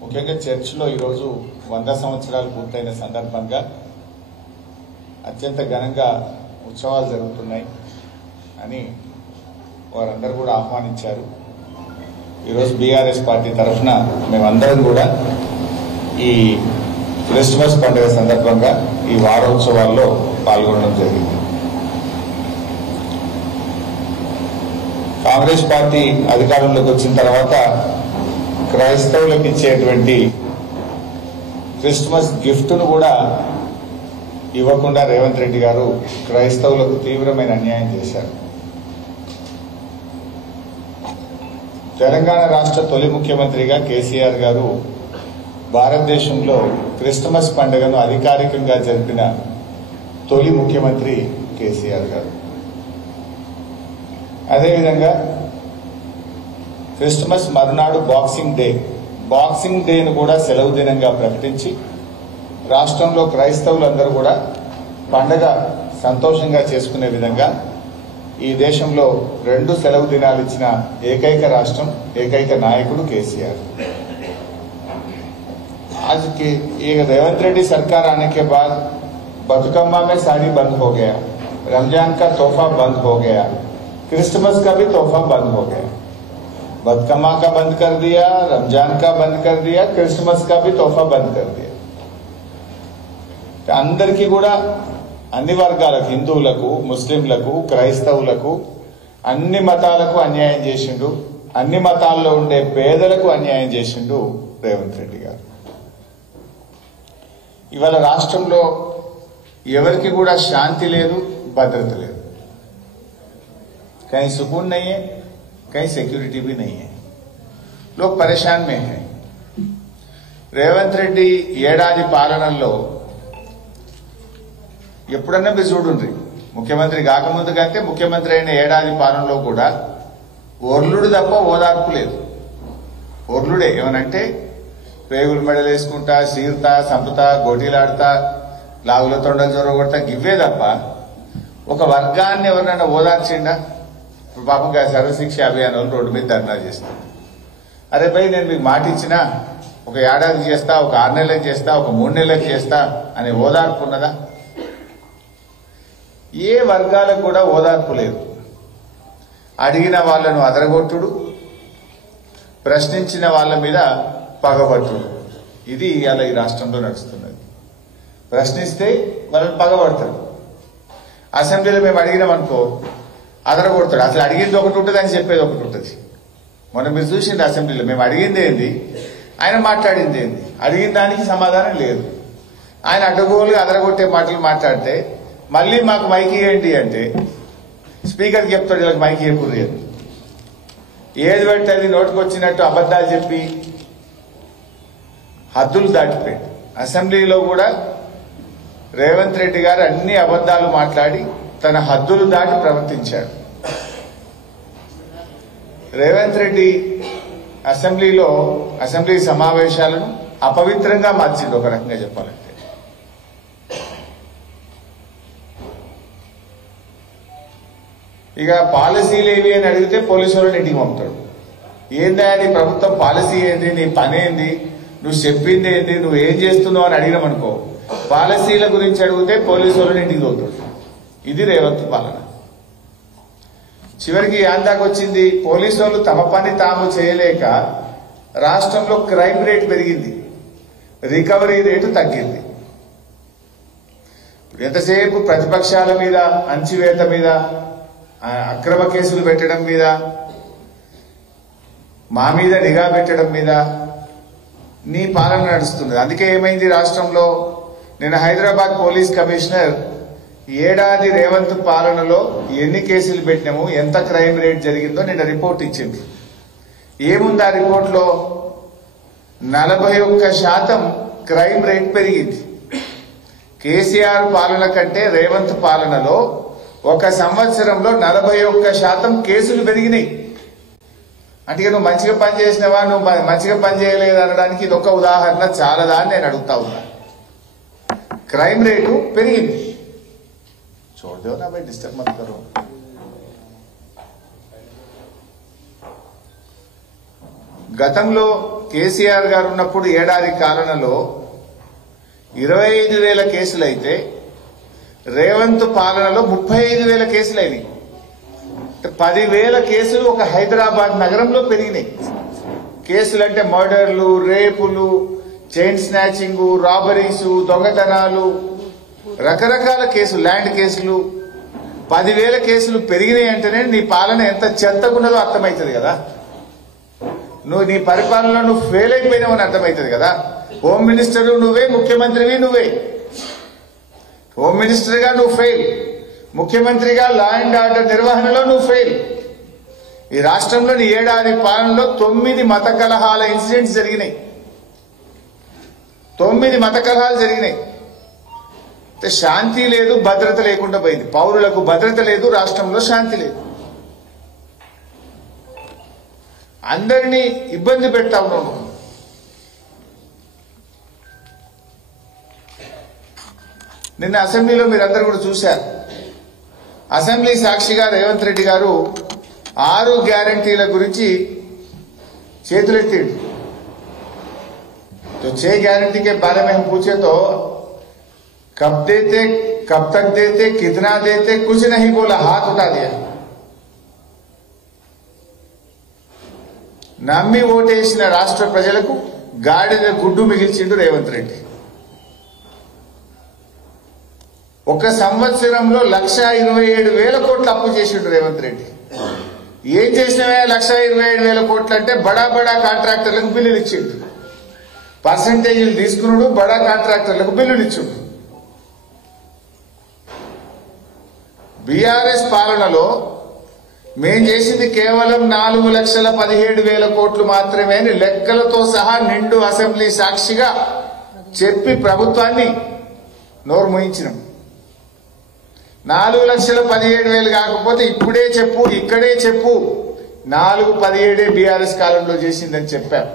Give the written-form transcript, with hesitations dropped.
ముఖ్యంగా చర్చిలో ఈరోజు 100 సంవత్సరాలు పూర్తయిన సందర్భంగా అత్యంత ఘనంగా ఉత్సవాలు జరుగుతున్నాయి అని వారందరూ కూడా ఆహ్వానించారు. ఈరోజు బీఆర్ఎస్ పార్టీ తరఫున మేమందరం కూడా ఈ క్రిస్మస్ పండుగ సందర్భంగా ఈ వారోత్సవాల్లో పాల్గొనడం జరిగింది. కాంగ్రెస్ పార్టీ అధికారంలోకి వచ్చిన తర్వాత క్రైస్తవులకు ఇచ్చేటువంటి క్రిస్మస్ గిఫ్ట్ను కూడా ఇవ్వకుండా రేవంత్ రెడ్డి గారు క్రైస్తవులకు తీవ్రమైన అన్యాయం చేశారు. తెలంగాణ రాష్ట్ర తొలి ముఖ్యమంత్రిగా కేసీఆర్ గారు భారతదేశంలో క్రిస్మస్ పండుగను అధికారికంగా జరిపిన తొలి ముఖ్యమంత్రి కేసీఆర్ గారు. అదేవిధంగా క్రిస్మస్ మరునాడు బాక్సింగ్ డేను కూడా సెలవు దినంగా ప్రకటించి రాష్ట్రంలో క్రైస్తవులందరూ కూడా పండగ సంతోషంగా చేసుకునే విధంగా ఈ దేశంలో 2 సెలవు దినాలు ఇచ్చిన ఏకైక రాష్ట్రం, ఏకైక నాయకుడు కేసీఆర్. आज के ये रेवंत रेड्डी सरकार आने के बाद बतुकम्मा में साड़ी बंद हो गया, रमजान का तोहफा बंद हो गया, क्रिसमस का भी तोहफा बंद हो गया. बतुकम्मा का बंद कर दिया, रमजान का बंद कर दिया, क्रिसमस का भी तोहफा बंद कर दिया. అందరికీ కూడా అన్ని వర్గాలకు, హిందువులకు, ముస్లింలకు, క్రైస్తవులకు, అన్ని మతాలకు అన్యాయం చేసిండు. అన్ని మతాల్లో ఉండే పేదలకు అన్యాయం చేసిండు రేవంత్ రెడ్డి గారు. ఇవాళ రాష్ట్రంలో ఎవరికి కూడా శాంతి లేదు, భద్రత లేదు. कहीं सुकून नहीं है, कहीं सिक्योरिटी भी नहीं है. लोग परेशान में हैं. రేవంత్ రెడ్డి ఏడాది పాలనలో ఎప్పుడన్నా మీరు చూడండి, ముఖ్యమంత్రి కాకముందు కంటే ముఖ్యమంత్రి అయిన ఏడాది పాలనలో కూడా ఓర్లుడు తప్ప ఓదార్పు లేదు. ఓర్లుడే ఏమనంటే పేగులు మెడలు వేసుకుంటా, సీరుతా, సంపుతా, గోటీలాడుతా, లాగుల తొండలు జొరగొడతా, గివ్వే తప్ప ఒక వర్గాన్ని ఎవరినైనా ఓదార్చిండా? ఇప్పుడు పాపం సర్వశిక్ష అభియాన్ వాళ్ళు రోడ్డు మీద ధర్నా చేస్తారు. అరే భయ్, నేను మీకు మాట ఇచ్చినా ఒక ఏడాది చేస్తా, ఒక 6 నెలలకు చేస్తా, ఒక 3 నెలలకు చేస్తా అనే ఓదార్పు ఉన్నదా? ఏ వర్గాలకు కూడా ఓదార్పు లేదు. అడిగిన వాళ్లను అదరగొట్టుడు, ప్రశ్నించిన వాళ్ళ మీద పగబట్టుడు, ఇది అలా ఈ రాష్ట్రంలో నడుస్తున్నది. ప్రశ్నిస్తే వాళ్ళని పగబడతాడు. అసెంబ్లీలో మేము అడిగినామనుకో అదరగొడతాడు. అసలు అడిగింది ఒకటి ఉంటుంది అని చెప్పేది ఒకటి ఉంటుంది. మొన్న మీరు చూసింది అసెంబ్లీలో మేము అడిగింది ఏంది, ఆయన మాట్లాడింది ఏంది, అడిగిన దానికి సమాధానం లేదు. ఆయన అడ్డగోలుగా అదరగొట్టే మాటలు మాట్లాడితే మళ్ళీ మాకు మైకి ఏంటి అంటే స్పీకర్కి చెప్తాడు, వీళ్ళకి మైకి ఎప్పుడు ఏది పెడితే అది నోటుకు వచ్చినట్టు అబద్ధాలు చెప్పి హద్దులు దాటిపోయాడు. అసెంబ్లీలో కూడా రేవంత్ రెడ్డి గారు అన్ని అబద్ధాలు మాట్లాడి తన హద్దులు దాటి ప్రవర్తించాడు. రేవంత్ రెడ్డి అసెంబ్లీ సమావేశాలను అపవిత్రంగా మార్చిండు ఒక రకంగా చెప్పాలంటే. ఇక పాలసీలు ఏవి అని అడిగితే పోలీసులను ఇంటికి పంపుతాడు. ఏందా నీ ప్రభుత్వం పాలసీ ఏంది, నీ పని ఏంది, నువ్వు చెప్పింది ఏంది, నువ్వు ఏం చేస్తున్నావు అని అడిగినామనుకో పాలసీల గురించి అడిగితే పోలీసు వాళ్ళని ఇంటికి తోలుతాడు. ఇది రేవంత్ పాలన. చివరికి వచ్చింది, పోలీసు వాళ్ళు తమ పని తాము చేయలేక రాష్ట్రంలో క్రైమ్ రేట్ పెరిగింది, రికవరీ రేటు తగ్గింది. ఎంతసేపు ప్రతిపక్షాల మీద అణచివేత మీద, అక్రమ కేసులు పెట్టడం మీద, మా మీద నిఘా పెట్టడం మీద నీ పాలన నడుస్తున్నది. అందుకే ఏమైంది రాష్ట్రంలో నిన్న హైదరాబాద్ పోలీస్ కమిషనర్ ఏడాది రేవంత్ పాలనలో ఎన్ని కేసులు పెట్టినాము, ఎంత క్రైమ్ రేట్ జరిగిందో నిన్న రిపోర్ట్ ఇచ్చింది. ఏముంది ఆ రిపోర్ట్లో? 41% క్రైమ్ రేట్ పెరిగింది. కేసీఆర్ పాలన కంటే రేవంత్ పాలనలో 1 సంవత్సరంలో 41% కేసులు పెరిగినాయి. అంటే నువ్వు మంచిగా పని చేసినవా, నువ్వు మంచిగా పని చేయలేదు అనడానికి ఇది ఒక ఉదాహరణ చాలదా అని నేను అడుగుతా ఉన్నా. క్రైమ్ రేటు పెరిగింది. छोड़ दो ना भाई, डिस्टर्ब मत करो. గతంలో కేసీఆర్ గారు ఉన్నప్పుడు ఏడాది కాలంలో 25,000 కేసులైతే రేవంత్ పాలనలో 35,000 కేసులైనవి. 10,000 కేసులు ఒక హైదరాబాద్ నగరంలో పెరిగినాయి. కేసులంటే మర్డర్లు, రేపులు, చైన్ స్నాచింగ్, రాబరీస్, దొంగతనాలు, రకరకాల కేసులు, ల్యాండ్ కేసులు, 10,000 కేసులు పెరిగినాయి అంటేనే నీ పాలన ఎంత చెత్తగున్నదో అర్థమవుతుంది కదా. నీ పరిపాలనలో నువ్వు ఫెయిల్ అయిపోయినావని అర్థమవుతుంది కదా. హోమ్ మినిస్టర్ నువ్వే, ముఖ్యమంత్రివి నువ్వే. హోమ్ మినిస్టర్ గా నువ్వు ఫెయిల్, ముఖ్యమంత్రిగా లా అండ్ ఆర్డర్ నిర్వహణలో నువ్వు ఫెయిల్. ఈ రాష్ట్రంలోని ఏడాది పాలనలో 9 మత కలహాల ఇన్సిడెంట్స్ జరిగినాయి. 9 మత కలహాలు జరిగినాయి. శాంతి లేదు, భద్రత లేకుండా పోయింది. పౌరులకు భద్రత లేదు, రాష్ట్రంలో శాంతి లేదు. అందరినీ ఇబ్బంది పెడతావు నువ్వు. నిన్న అసెంబ్లీలో మీరందరూ కూడా చూశారు. అసెంబ్లీ సాక్షిగా రేవంత్ రెడ్డి గారు 6 గ్యారంటీల గురించి చేతులెత్తిండు. तो 6 गारंटी के बारे में हम पूछे तो कब देते, कब तक देते, कितना देते, कुछ नहीं बोला, हाथ उठा दिया. నమ్మి ఓటేసిన రాష్ట్ర ప్రజలకు గాడిద గుడ్డు మిగిల్చిండు రేవంత్ రెడ్డి. ఒక సంవత్సరంలో 1,27,000 కోట్లు అప్పు చేసిండు రేవంత్ రెడ్డి. ఏం చేసినవే 1,27,000 కోట్లు అంటే బడా బడా కాంట్రాక్టర్లకు బిల్లులు ఇచ్చిండు. పర్సంటేజీలు తీసుకున్నాడు, బడా కాంట్రాక్టర్లకు బిల్లులు ఇచ్చిండు. బీఆర్ఎస్ పాలనలో మేం చేసింది కేవలం 4,17,000 కోట్లు మాత్రమే అని లెక్కలతో సహా నిండు అసెంబ్లీ సాక్షిగా చెప్పి ప్రభుత్వాన్ని నోరు మూయించినాం. 4,17,000 కాకపోతే ఇప్పుడే చెప్పు, ఇక్కడే చెప్పు, 4,17 బీఆర్ఎస్ కాలంలో చేసిందని చెప్పాం.